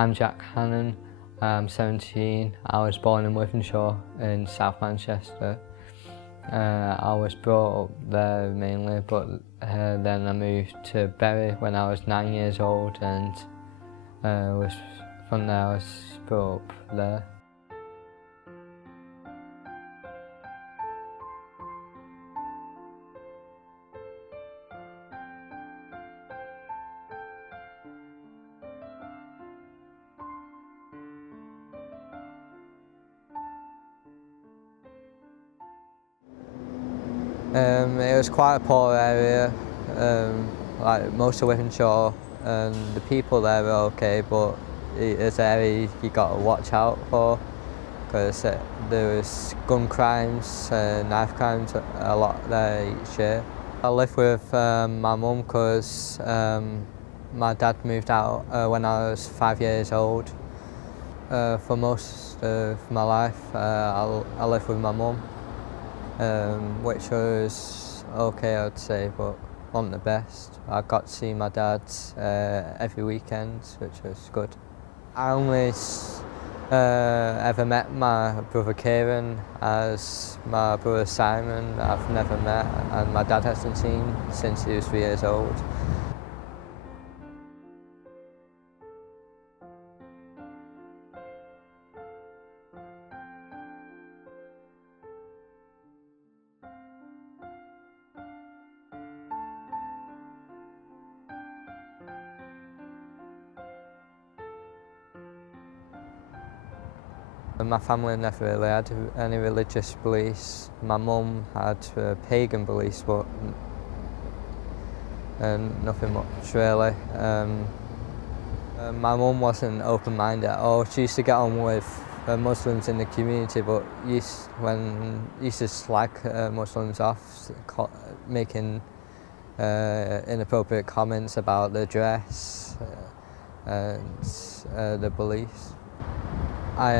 I'm Jack Hannon, I'm 17. I was born in Wythenshawe in South Manchester. I was brought up there mainly, but then I moved to Bury when I was 9 years old, and from there I was brought up there. It was quite a poor area, like most of Wythenshawe, and the people there were okay, but it's an area you got to watch out for, because there was gun crimes, knife crimes a lot there each year. I live with my mum because my dad moved out when I was 5 years old. For most of my life I lived with my mum. Which was okay, I'd say, but not the best. I got to see my dad every weekend, which was good. I only ever met my brother Kieran as my brother Simon. I've never met, and my dad hasn't seen since he was 3 years old. My family never really had any religious beliefs. My mum had pagan beliefs, but nothing much really. My mum wasn't open-minded at all. She used to get on with Muslims in the community, but when used to slag Muslims off, making inappropriate comments about their dress and their beliefs. I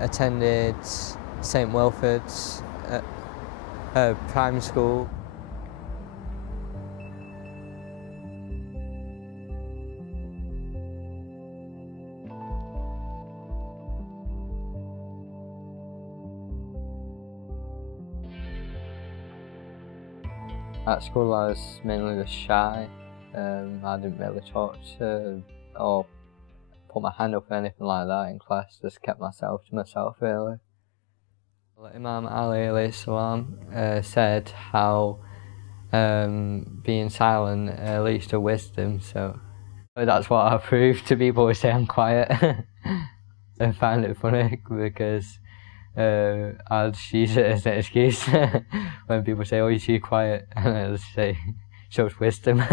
attended St Wilfrid's primary school. At school I was mainly just shy. I didn't really talk to or put my hand up or anything like that in class, just kept myself to myself really. Imam Ali alayhi salam said how being silent leads to wisdom, so that's what I prove to people who say I'm quiet. I find it funny because I'll just use it as an excuse when people say, oh, you're too quiet, and I'll just say, shows wisdom.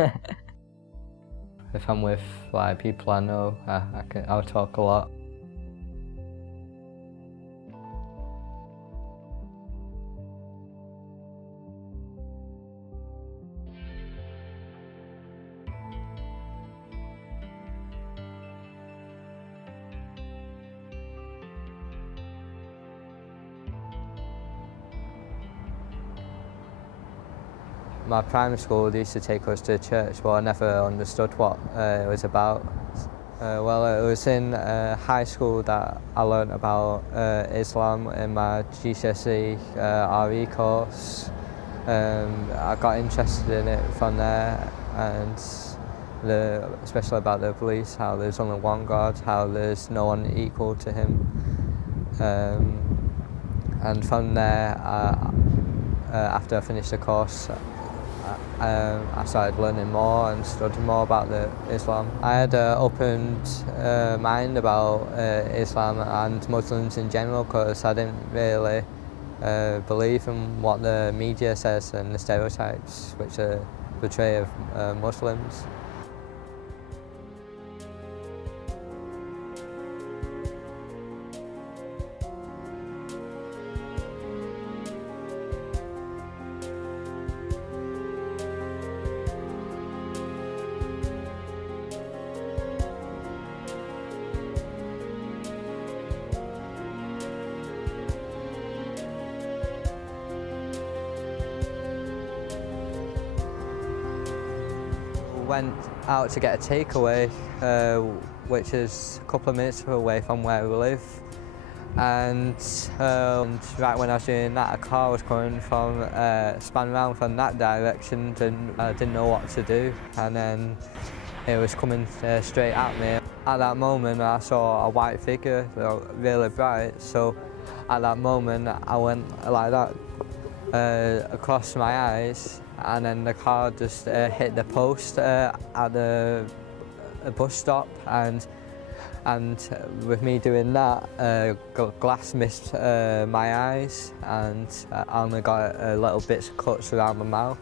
If I'm with like people I know, I'll talk a lot. My primary school used to take us to church, but I never understood what it was about. Well, it was in high school that I learnt about Islam in my GCSE RE course. I got interested in it from there, and especially about the beliefs, how there's only one God, how there's no one equal to him. And from there, after I finished the course, I started learning more and studying more about Islam. I had an opened mind about Islam and Muslims in general, because I didn't really believe in what the media says and the stereotypes which portray of Muslims. went out to get a takeaway, which is a couple of minutes away from where we live. And right when I was doing that, a car was coming from, span round from that direction, and I didn't know what to do. And then it was coming straight at me. At that moment, I saw a white figure, really bright. So at that moment, I went like that across my eyes, and then the car just hit the post at the bus stop, and with me doing that, glass missed my eyes, and I only got little bits of cuts around my mouth,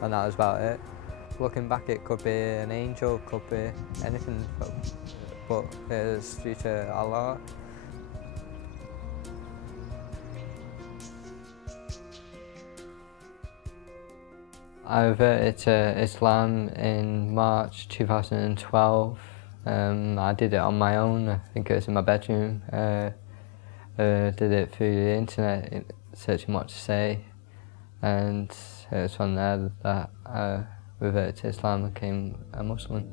and that was about it. Looking back, it could be an angel, could be anything, but it was due to Allah. I reverted to Islam in March 2012. I did it on my own. I think it was in my bedroom. Did it through the internet, searching what to say, and it was from there that I reverted to Islam and became a Muslim.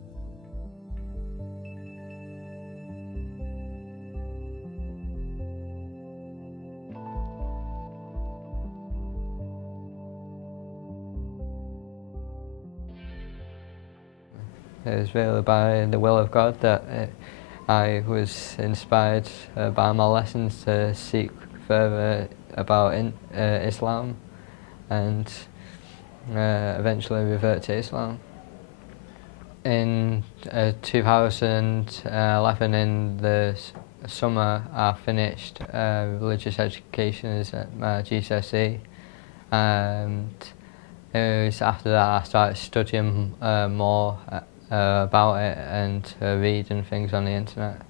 It was really by the will of God that I was inspired by my lessons to seek further about Islam, and eventually revert to Islam. In 2011, in the summer, I finished religious education as my GCSE, and it was after that I started studying more about it and reading things on the internet,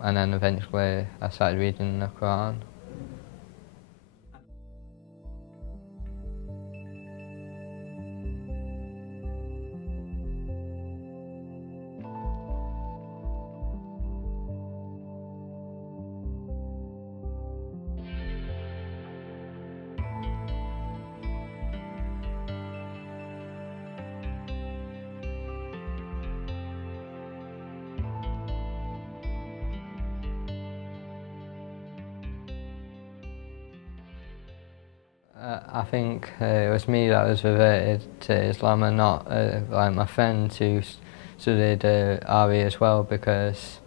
and then eventually I started reading the Quran. I think it was me that was reverted to Islam, and not like my friend who studied RE as well, because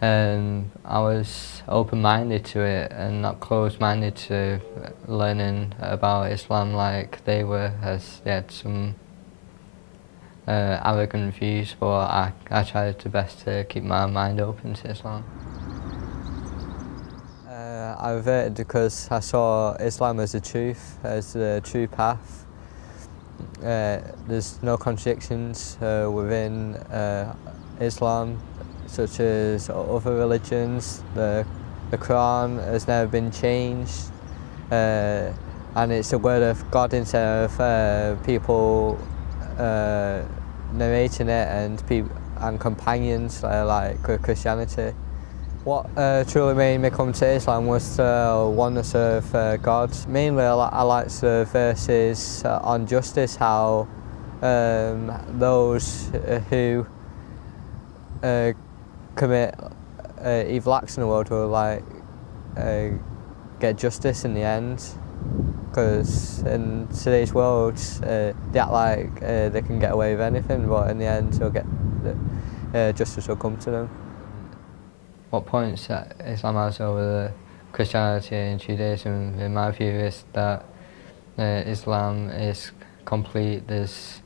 I was open-minded to it and not closed-minded to learning about Islam like they were, as they had some arrogant views, but I tried the best to keep my mind open to Islam. I reverted because I saw Islam as the truth, as the true path. There's no contradictions within Islam, such as other religions. The Quran has never been changed, and it's the word of God instead of people narrating it, and companions like Christianity. What truly made me come to Islam was the oneness of God. Mainly I like the verses on justice, how those who commit evil acts in the world will get justice in the end. Because in today's world, they act like they can get away with anything, but in the end, justice will come to them. What points that Islam has over Christianity and Judaism, in my view, is that Islam is complete. There's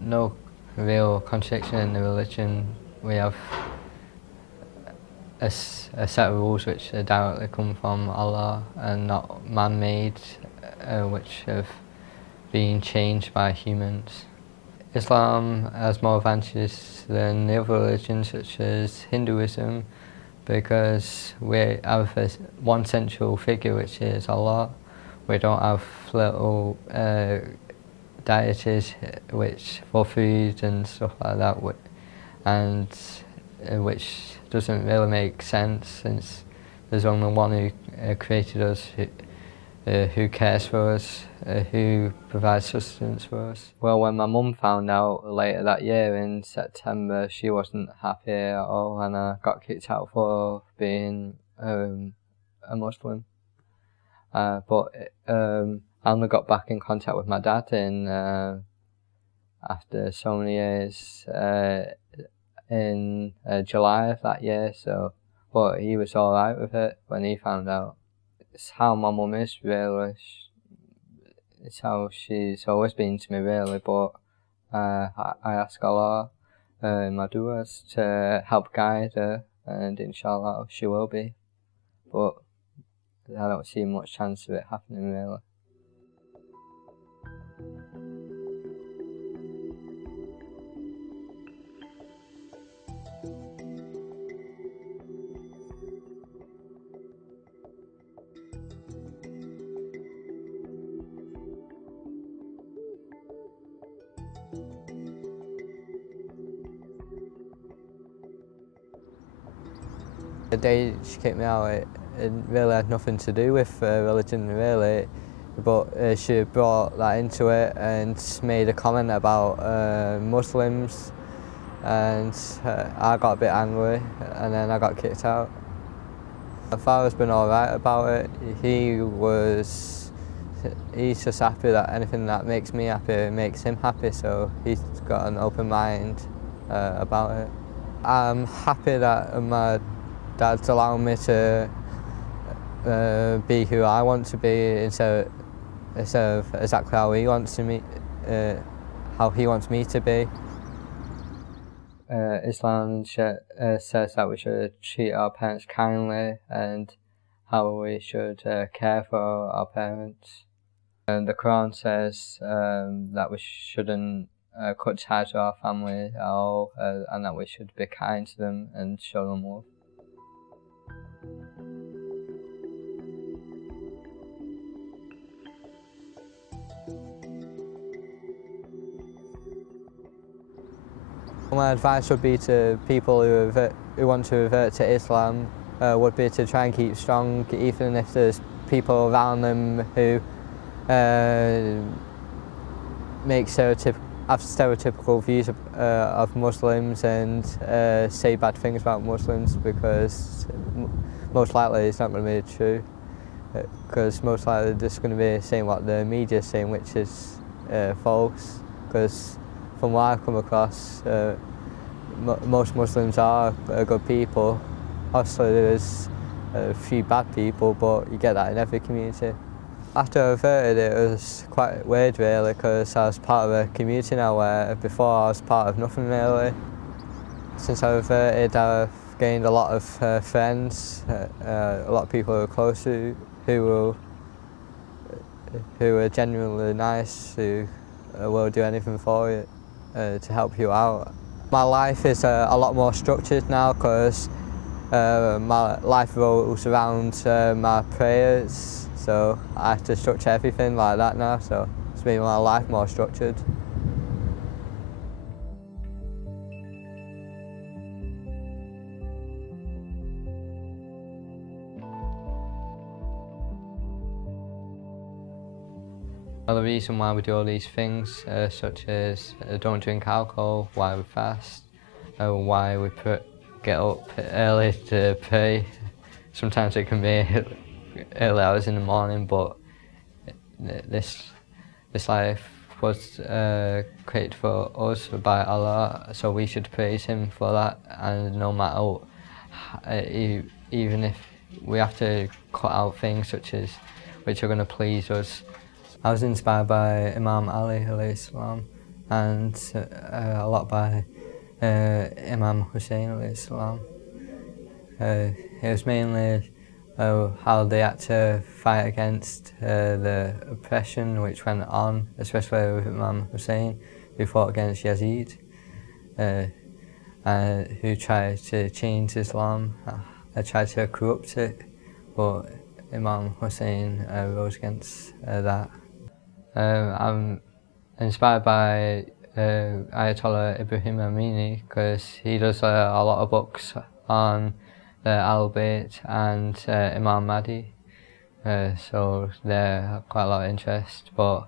no real contradiction in the religion. We have a set of rules which directly come from Allah and not man-made, which have been changed by humans. Islam has more advantages than the other religions, such as Hinduism, because we have one central figure, which is Allah. We don't have little deities which for food and stuff like that, and which doesn't really make sense, since there's only one who created us, who cares for us, who provides sustenance for us. Well, when my mum found out later that year in September, she wasn't happy at all, and I got kicked out for being a Muslim. But I only got back in contact with my dad after so many years in July of that year. So, but he was all right with it when he found out. It's how my mum is, really. It's how she's always been to me, really. But I ask Allah in my du'as to help guide her, and inshallah she will be. But I don't see much chance of it happening, really. The day she kicked me out, it really had nothing to do with religion, really, but she brought that into it and made a comment about Muslims, and I got a bit angry, and then I got kicked out. My father's been all right about it. He's just happy that anything that makes me happy makes him happy, so he's got an open mind about it. I'm happy that my dad's allowing me to be who I want to be instead of exactly how he wants me to be. Islam says that we should treat our parents kindly and how we should care for our parents. And the Quran says that we shouldn't cut ties with our family at all, and that we should be kind to them and show them love. My advice would be to people who want to revert to Islam would be to try and keep strong, even if there's people around them who have stereotypical views of Muslims and say bad things about Muslims, because most likely it's not going to be true, because most likely they're just going to be saying what the media is saying, which is false. Because from what I've come across, most Muslims are good people. Obviously there's a few bad people, but you get that in every community. After I reverted, it was quite weird, really, because I was part of a community now where before I was part of nothing, really. Since I reverted, I've gained a lot of friends, a lot of people who are close to, who are genuinely nice, who will do anything for you to help you out. My life is a lot more structured now, because my life revolves around my prayers. So I have to structure everything like that now, so it's made my life more structured. Well, the reason why we do all these things, such as don't drink alcohol, why we fast, why we get up early to pray. Sometimes it can be early hours in the morning, but this life was created for us by Allah, so we should praise Him for that. And no matter even if we have to cut out things which are going to please us. I was inspired by Imam Ali alayhi salam, and a lot by Imam Hussein alayhi salam. It was mainly how they had to fight against the oppression which went on, especially with Imam Hussein, who fought against Yazid, who tried to change Islam, tried to corrupt it, but Imam Hussein rose against that. I'm inspired by Ayatollah Ibrahim Amini, because he does a lot of books on the Al-Bayt and Imam Mahdi, so there have quite a lot of interest. But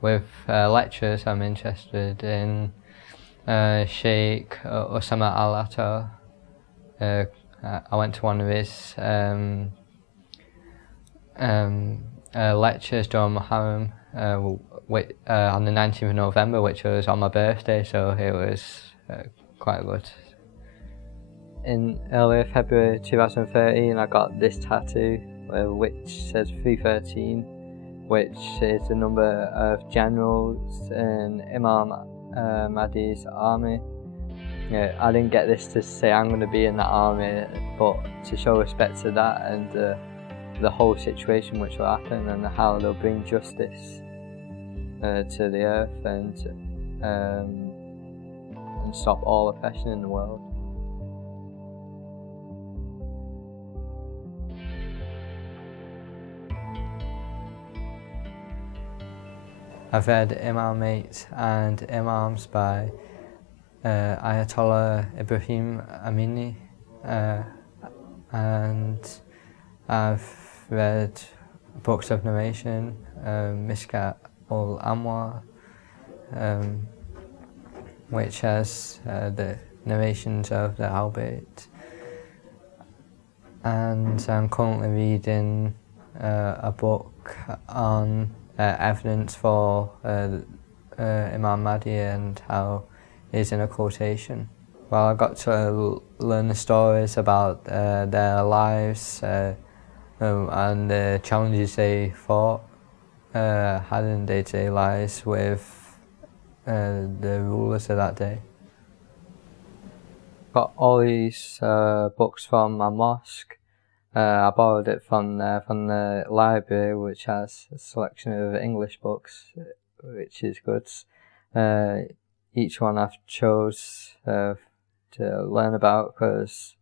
with lectures, I'm interested in Sheikh Osama Al-Atta. I went to one of his lectures during Muharram on the 19th of November, which was on my birthday, so it was quite good. In early February 2013, I got this tattoo, which says 313, which is the number of generals in Imam Mahdi's army. I didn't get this to say I'm going to be in that army, but to show respect to that and the whole situation which will happen and how they'll bring justice to the earth and stop all oppression in the world. I've read Imam 8 and Imams by Ayatollah Ibrahim Amini, and I've read books of narration, Mishkat ul-Anwar, which has the narrations of the Al-Bayt, and I'm currently reading a book on evidence for Imam Mahdi and how he's in a quotation. Well, I got to learn the stories about their lives and the challenges they had in day-to-day lives with the rulers of that day. Got all these books from my mosque. I borrowed it from the library, which has a selection of English books, which is good. Each one I've chose to learn about, because,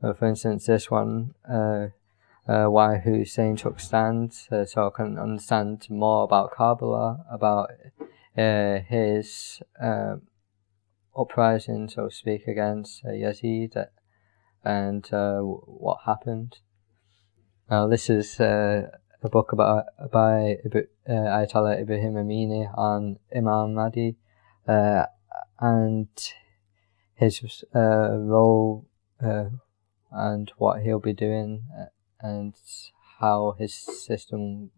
for instance, this one, why Hussein took stand, so I can understand more about Karbala, about his uprising, so to speak, against Yazid, and what happened. This is a book by Ayatollah Ibrahim Amini on Imam Mahdi and his role and what he'll be doing and how his system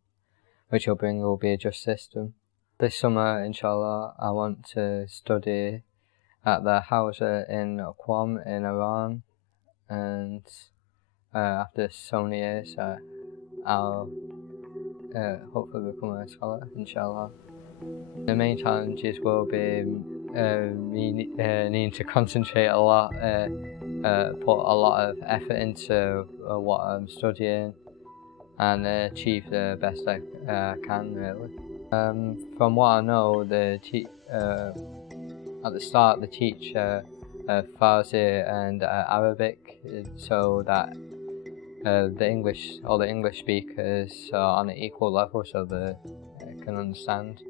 which he'll bring will be a just system. This summer, inshallah, I want to study at the Hausa in Qom in Iran, and after so many years I'll hopefully become a scholar, inshallah. The main challenges will be me needing to concentrate a lot, put a lot of effort into what I'm studying and achieve the best I can, really. From what I know, at the start they teach Farsi and Arabic, so that the English speakers are on an equal level, so they can understand.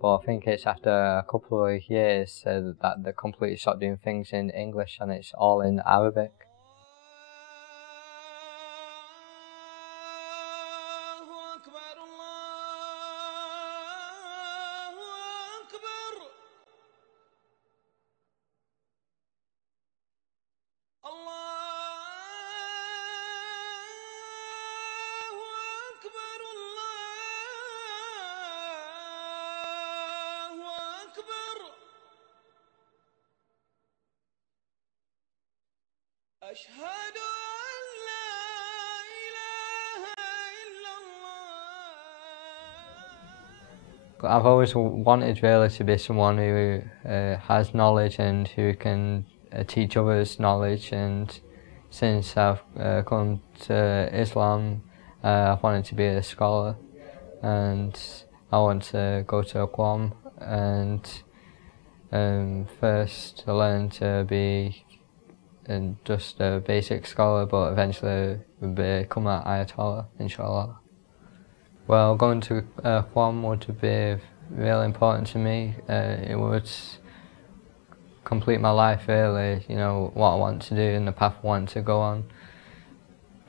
But I think it's after a couple of years that they completely stop doing things in English and it's all in Arabic. أشهد أن لا إله إلا الله. I've always wanted really to be someone who has knowledge and who can teach others knowledge, and since I've come to Islam, I've wanted to be a scholar, and I want to go to Qom and first learn to be just a basic scholar, but eventually become an Ayatollah, inshallah. Well, going to Qom would be really important to me. It would complete my life, really, you know, what I want to do and the path I want to go on.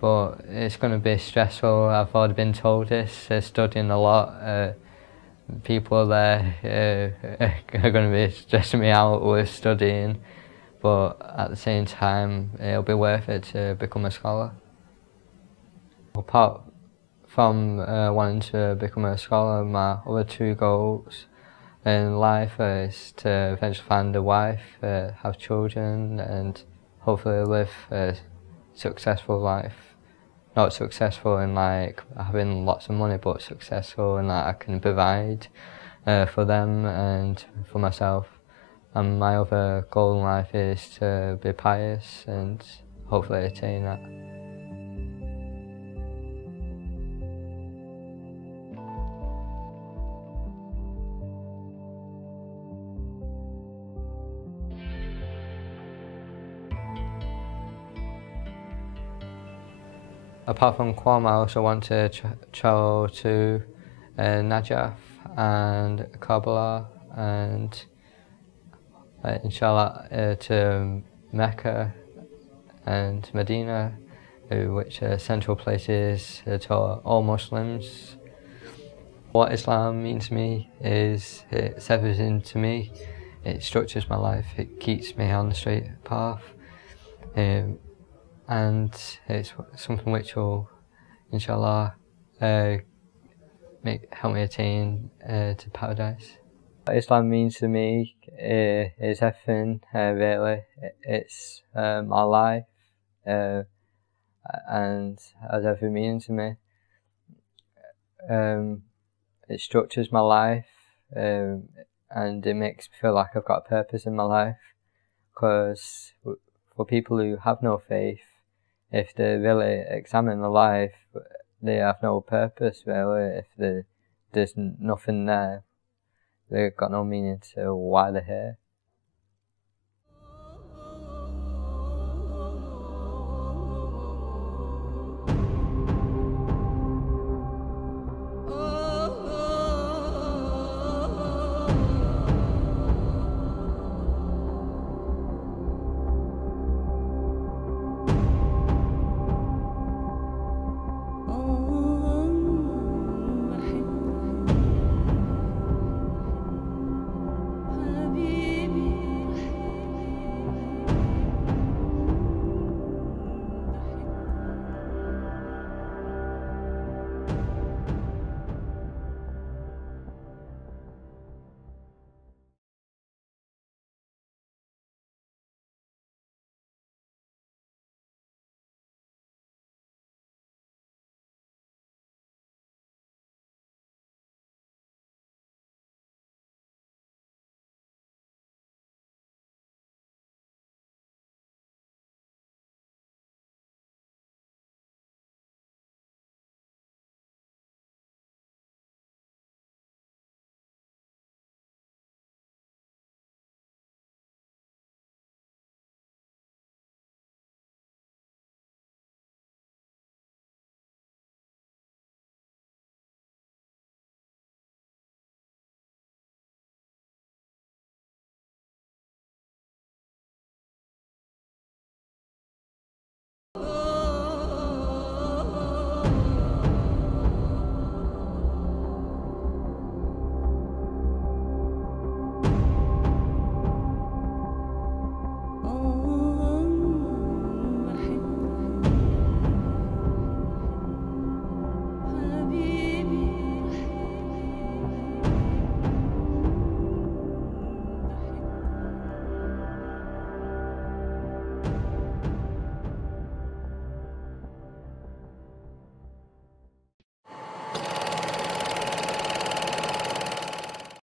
but it's going to be stressful. I've already been told this, studying a lot. People there are going to be stressing me out with studying, but at the same time it'll be worth it to become a scholar. Apart from wanting to become a scholar, my other two goals in life is to eventually find a wife, have children, and hopefully live a successful life. Not successful in like having lots of money, but successful in that I can provide for them and for myself. And my other goal in life is to be pious and hopefully attain that. Apart from Qom, I also want to travel to Najaf and Kabbalah and inshallah to Mecca and Medina, which are central places to all Muslims. What Islam means to me is it's everything to me. It structures my life, it keeps me on the straight path. And it's something which will, inshallah, help me attain to paradise. What Islam means to me is everything, really. It's my life and has every meaning to me. It structures my life and it makes me feel like I've got a purpose in my life, because for people who have no faith, if they really examine their life, they have no purpose really. If there's nothing there, they've got no meaning to why they're here.